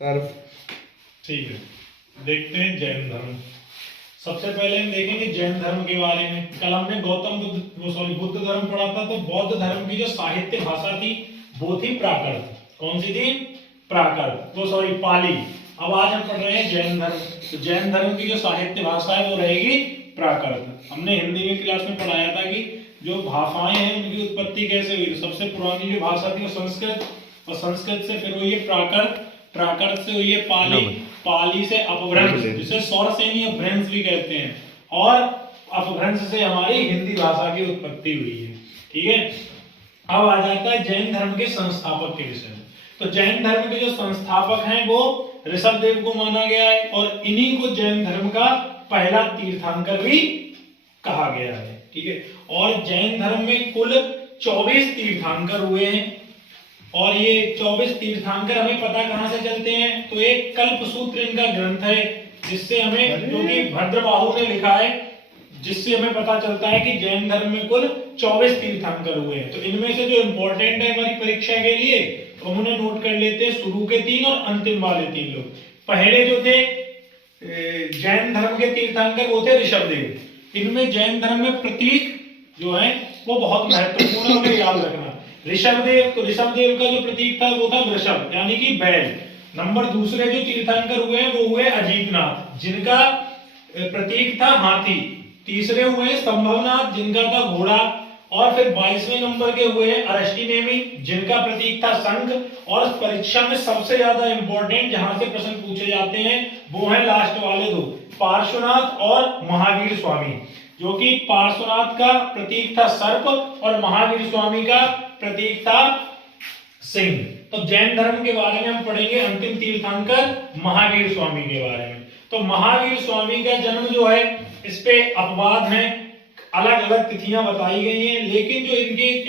Sir ठीक है, देखते हैं जैन धर्म। सबसे पहले हम देखेंगे जैन धर्म के बारे में। कल हमने गौतम बुद्ध धर्म पढ़ा था। तो बौद्ध धर्म की जो साहित्य भाषा थी वो थी प्राकृत। कौन सी थी? प्राकृत, पाली। अब आज हम पढ़ रहे हैं जैन धर्म। तो जैन धर्म की जो साहित्य भाषा है वो रहेगी प्राकृत। हमने हिंदी में क्लास में पढ़ाया था कि जो भाषाएं हैं उनकी उत्पत्ति कैसे हुई। तो सबसे पुरानी जो भाषा थी वो संस्कृत, और संस्कृत से फिर हुई है प्राकृत, प्राकृत से हुई है पाली, पाली से अपभ्रंश, जिसे सौरसेनी अपभ्रंश भी कहते हैं, और अपभ्रंश से हमारी हिंदी भाषा की उत्पत्ति हुई है। ठीक है, अब आ जाता है जैन धर्म के संस्थापक के विषय में। तो जैन धर्म के जो संस्थापक हैं वो ऋषभदेव को माना गया है, और इन्हीं को जैन धर्म का पहला तीर्थंकर भी कहा गया है। ठीक है, और जैन धर्म में कुल 24 तीर्थंकर हुए हैं, और ये 24 तीर्थंकर हमें पता कहां से चलते हैं? तो एक कल्पसूत्र इनका ग्रंथ है, जिससे हमें, जो कि भद्रबाहु ने लिखा है, जिससे हमें पता चलता है कि जैन धर्म में कुल 24 तीर्थंकर हुए हैं। तो इनमें से जो इंपॉर्टेंट है हमारी परीक्षा के लिए, तो हम उन्हें नोट कर लेते हैं, शुरू के 3 और अंतिम वाले 3 लोग। पहले जो थे जैन धर्म के तीर्थंकर वो थे ऋषभदेव। इनमें जैन धर्म में प्रतीक जो है वो बहुत महत्वपूर्ण है, उन्हें याद रखना। ऋषभदेव, तो ऋषभदेव का जो प्रतीक था वो था वृषभ, यानी कि बैल। नंबर दूसरे जो तीर्थंकर हुए हैं वो हुए अजीतनाथ, जिनका प्रतीक था हाथी। तीसरे हुए संभवनाथ, जिनका था घोड़ा। और फिर 22वें नंबर के हुए अरष्टिनेमि, जिनका प्रतीक था शंख। और परीक्षा में सबसे ज्यादा इंपॉर्टेंट जहां से प्रश्न पूछे जाते हैं वो है लास्ट वाले 2, पार्श्वनाथ और महावीर स्वामी, जो कि पार्श्वनाथ का प्रतीक था सर्प और महावीर स्वामी का प्रतीक था सिंह। तो जैन धर्म के बारे में हम पढ़ेंगे अंतिम तीर्थंकर महावीर स्वामी के बारे में। तो महावीर स्वामी का जन्म जो है, इस पे अपवाद हैं, अलग अलग तिथियां बताई गई हैं, लेकिन जो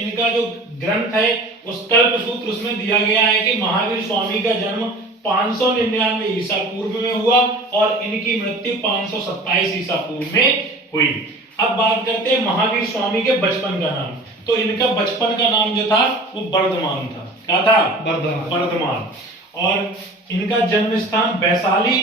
इनका जो ग्रंथ है उस कल्पसूत्र, उसमें दिया गया है कि महावीर स्वामी का जन्म 599 ईसा पूर्व में हुआ और इनकी मृत्यु 527 ईसा पूर्व में हुई। अब बात करते हैं महावीर स्वामी के बचपन का नाम। तो इनका बचपन का नाम जो था वो वर्धमान था। क्या था? वर्धमान। और इनका जन्म स्थान वैशाली,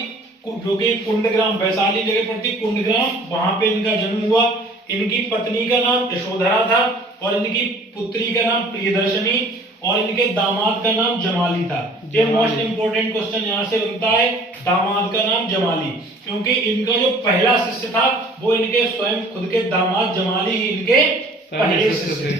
जो कि कुंडग्राम, वैशाली जगह पड़ती कुंडग्राम, वहां पे इनका जन्म हुआ। इनकी पत्नी का नाम यशोधरा था, और इनकी पुत्री का नाम प्रियदर्शनी, और इनके दामाद का नाम जमाली था। ये मोस्ट इंपोर्टेंट क्वेश्चन यहाँ से बनता है, दामाद का नाम जमाली, क्योंकि इनका जो पहला शिष्य था वो इनके स्वयं खुद के दामाद जमाली ही इनके पहले शिष्य थे।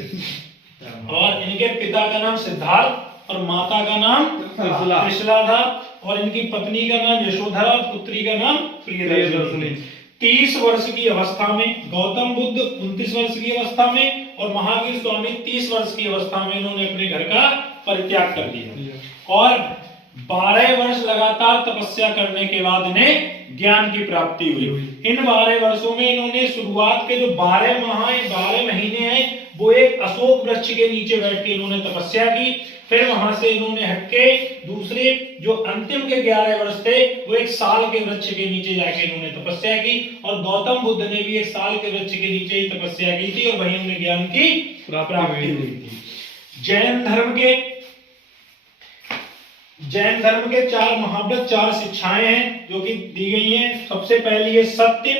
और इनके पिता का नाम सिद्धार्थ और माता का नाम त्रिशला था, और इनकी पत्नी का नाम यशोधरा और पुत्री का नाम प्रियदर्शनी। 30 वर्ष की अवस्था में गौतम बुद्ध 29 वर्ष की अवस्था में, और महावीर स्वामी 30 वर्ष की अवस्था में इन्होंने अपने घर का परित्याग कर दिया। और 12 वर्ष लगातार तपस्या करने के बाद इन्हें ज्ञान की प्राप्ति हुई। इन 12 वर्षों में इन्होंने शुरुआत के जो 12 महीने हैं वो एक अशोक वृक्ष के नीचे बैठ के इन्होंने तपस्या की। फिर वहां से इन्होंने हटके दूसरे जो अंतिम के 11 वर्ष थे वो एक साल के वृक्ष के नीचे जाके इन्होंने तपस्या की। और गौतम बुद्ध ने भी एक साल के वृक्ष के नीचे ही तपस्या की थी, और वहीं उन्हें ज्ञान की प्राप्ति हुई थी। जैन धर्म के 4 महाव्रत, 4 शिक्षाएं हैं जो कि दी गई हैं। सबसे पहली है सत्य,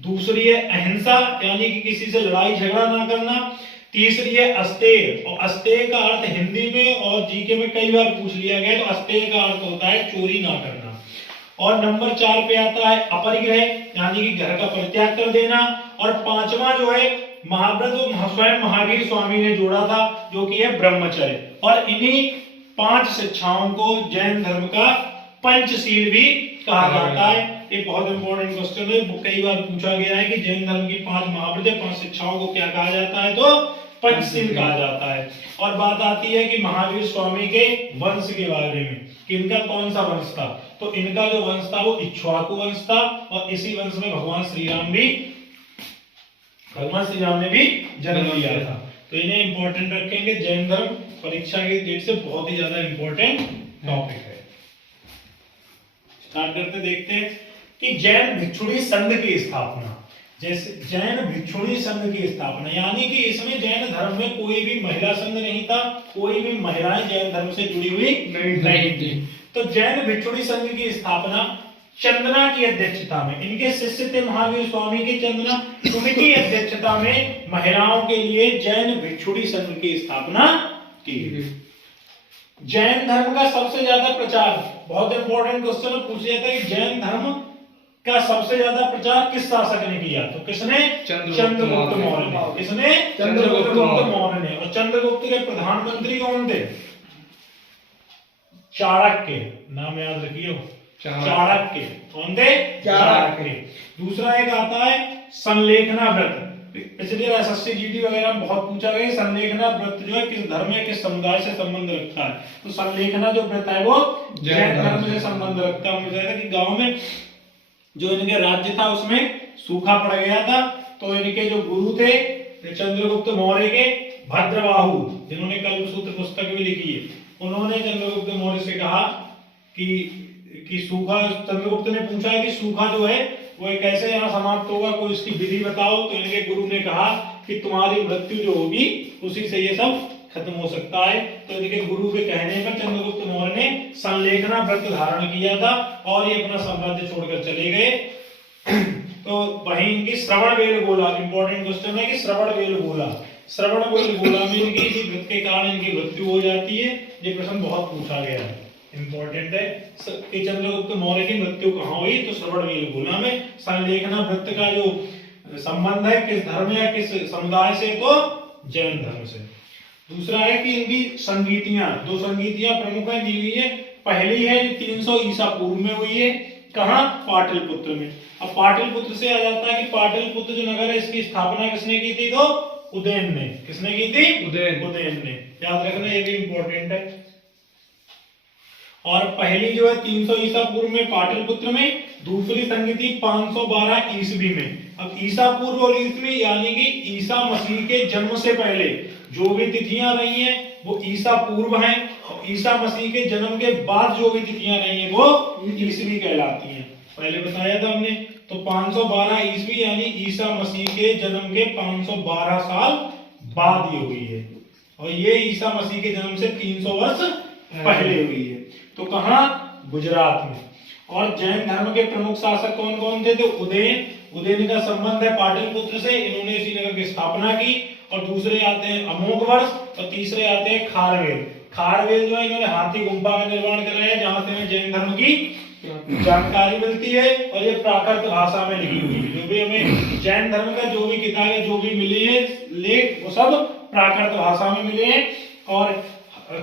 दूसरी है अहिंसा, यानी कि किसी से लड़ाई झगड़ा ना करना, तीसरी है अस्तेय, और अस्तेय का अर्थ हिंदी में और जीके में कई बार पूछ लिया गया। तो अस्तेय का अर्थ होता है चोरी ना करना। और नंबर 4 पे आता है अपरिग्रह, यानी कि घर का परित्याग कर देना। और 5वां जो है महाव्रत, वो स्वयं महावीर स्वामी ने जोड़ा था, जो कि है ब्रह्मचर्य। और इन्हीं 5 शिक्षाओं को जैन धर्म का पंचशील भी कहा जाता है। एक बहुत इंपॉर्टेंट क्वेश्चन है, कई बार पूछा गया है कि जैन धर्म की 5 महाव्रत, 5 शिक्षाओं को क्या कहा जाता है? तो पंचशील कहा जाता है। और बात आती है कि महावीर स्वामी के वंश के बारे में, कि इनका कौन सा वंश था? तो इनका जो वंश था वो इक्ष्वाकु वंश था, और इसी वंश में भगवान श्री राम ने भी जन्म लिया था। तो इन्हें इंपॉर्टेंट रखेंगे। जैन धर्म परीक्षा की डेट से बहुत ही ज्यादा इंपॉर्टेंट टॉपिक है। स्टार्ट करते, देखते हैं कि जैन भिक्षुणी संघ की स्थापना। जैसे जैन भिक्षुणी संघ की स्थापना, यानी कि इसमें जैन धर्म में कोई भी महिला संघ नहीं था, कोई भी महिलाएं जैन धर्म से जुड़ी हुई नहीं थी। तो जैन भिक्षुणी संघ की स्थापना चंदना की अध्यक्षता में, इनके शिष्य थे महावीर स्वामी के चंदना, उनकी अध्यक्षता में महिलाओं के लिए जैन भिक्षुणी संघ की स्थापना की। जैन धर्म का सबसे ज्यादा प्रचार, बहुत इंपॉर्टेंट क्वेश्चन पूछ लिया था कि जैन धर्म का सबसे ज्यादा प्रचार किस शासक ने किया, तो किसने? चंद्रगुप्त मौर्य ने। किसने? चंद्रगुप्त मौर्य ने। और चंद्रगुप्त के प्रधानमंत्री कौन थे? चाणक्य, नाम याद रखिए, चाणक्य। कौन थे? चाणक्य। दूसरा एक आता है संलेखना व्रत, पिछले एसएससी जीडी वगैरह में बहुत पूछा गया। संलेखना व्रत जो है किस धर्म या किस समुदाय से संबंध रखता है, तो संलेखना जो व्रत है वो जैन धर्म से संबंध रखता है। मुझे कि गांव में जो इनके राज्य था उसमें सूखा पड़ गया था, तो इनके जो गुरु थे चंद्रगुप्त मौर्य के भद्रबाहु, जिन्होंने कल्पसूत्र पुस्तक भी लिखी है, उन्होंने चंद्रगुप्त मौर्य से कहा कि सूखा, चंद्रगुप्त ने पूछा है कि सूखा जो है वो कैसे यहाँ समाप्त होगा, कोई इसकी विधि बताओ। तो इनके गुरु ने कहा कि तुम्हारी मृत्यु जो होगी उसी से ये सब खत्म हो सकता है। तो इनके गुरु के कहने पर चंद्रगुप्त मौर्य ने संलेखना व्रत धारण किया था और ये अपना साम्राज्य छोड़कर चले गए। तो वहीं इनकी श्रवणबेलगोला, इंपॉर्टेंट क्वेश्चन है कि श्रवणबेलगोला में इनकी व्रत के कारण इनकी मृत्यु हो जाती है। ये प्रश्न बहुत पूछा गया है, इंपॉर्टेंट है कि चंद्रगुप्त मौर्य की मृत्यु कहाँ हुई, तो श्रवणबेलगोला में। संलेखना व्रत का जो संबंध है किस धर्म या किस समुदाय से, तो जैन धर्म से। दूसरा है कि इनकी संगीतियां, दो संगीतियां प्रमुख है दी हुई है। पहली है 300 ईसा पूर्व में हुई है, कहाँ? पाटलिपुत्र में। अब पाटलिपुत्र से आ जाता है कि पाटलिपुत्र जो नगर है इसकी स्थापना किसने की थी, तो उदयन ने। किसने की थी? उदयन ने। याद रखना, ये भी इंपॉर्टेंट है। और पहली जो है 300 ईसा पूर्व में पाटलिपुत्र में, दूसरी संगीति 512 ईस्वी में। अब ईसा पूर्व और ईस्वी यानी कि ईसा मसीह के जन्म से पहले जो भी तिथियां रही हैं वो ईसा पूर्व हैं, और ईसा मसीह के जन्म के बाद जो भी तिथियां रही हैं वो ईस्वी कहलाती हैं। पहले बताया था हमने। तो 512 ईस्वी यानी ईसा मसीह के जन्म के 512 साल बाद ये हुई है, और ये ईसा मसीह के जन्म से 300 वर्ष पहले हुई है। तो कहाँ? गुजरात में। और जैन धर्म के प्रमुख शासक कौन कौन थे, तो उदयन का संबंध है पाटलिपुत्र से, इन्होंने इसी नगर की स्थापना की। और दूसरे आते हैं अमोघवर्ष, और तीसरे आते हैं खारवेल। खारवेल जो है इन्होंने हाथी गुम्फा का निर्माण कराया, जहां से हमें जैन धर्म की जानकारी मिलती है, और ये प्राकृत भाषा में लिखी हुई है। जो भी हमें जैन धर्म का जो भी किताबें जो भी मिली है लेख, वो सब प्राकृत भाषा में मिले हैं। और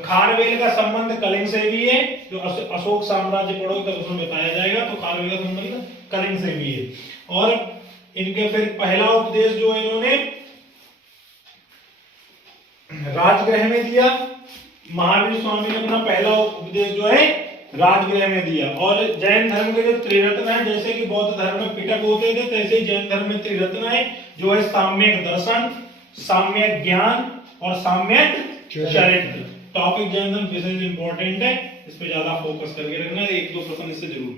खारवेल का संबंध कलिंग से भी है, जो अशोक साम्राज्य पढ़ो तब उसमें बताया जाएगा। तो खारवेल का संबंध कलिंग से भी है। और इनके फिर पहला उपदेश जो है इन्होंने राजगृह में दिया। महावीर स्वामी ने अपना पहला उपदेश जो है राजगृह में दिया। और जैन धर्म के जो त्रिरत्न है, जैसे कि बौद्ध धर्म में पिटक होते थे, तैसे ही जैन धर्म में त्रिरत्न है, जो है साम्यक दर्शन, साम्यक ज्ञान और साम्यक चरित्र। टॉपिक जैन धर्म विशेष इंपॉर्टेंट है, इस पे ज्यादा फोकस करके रखना है। एक दो प्रश्न इससे जरूर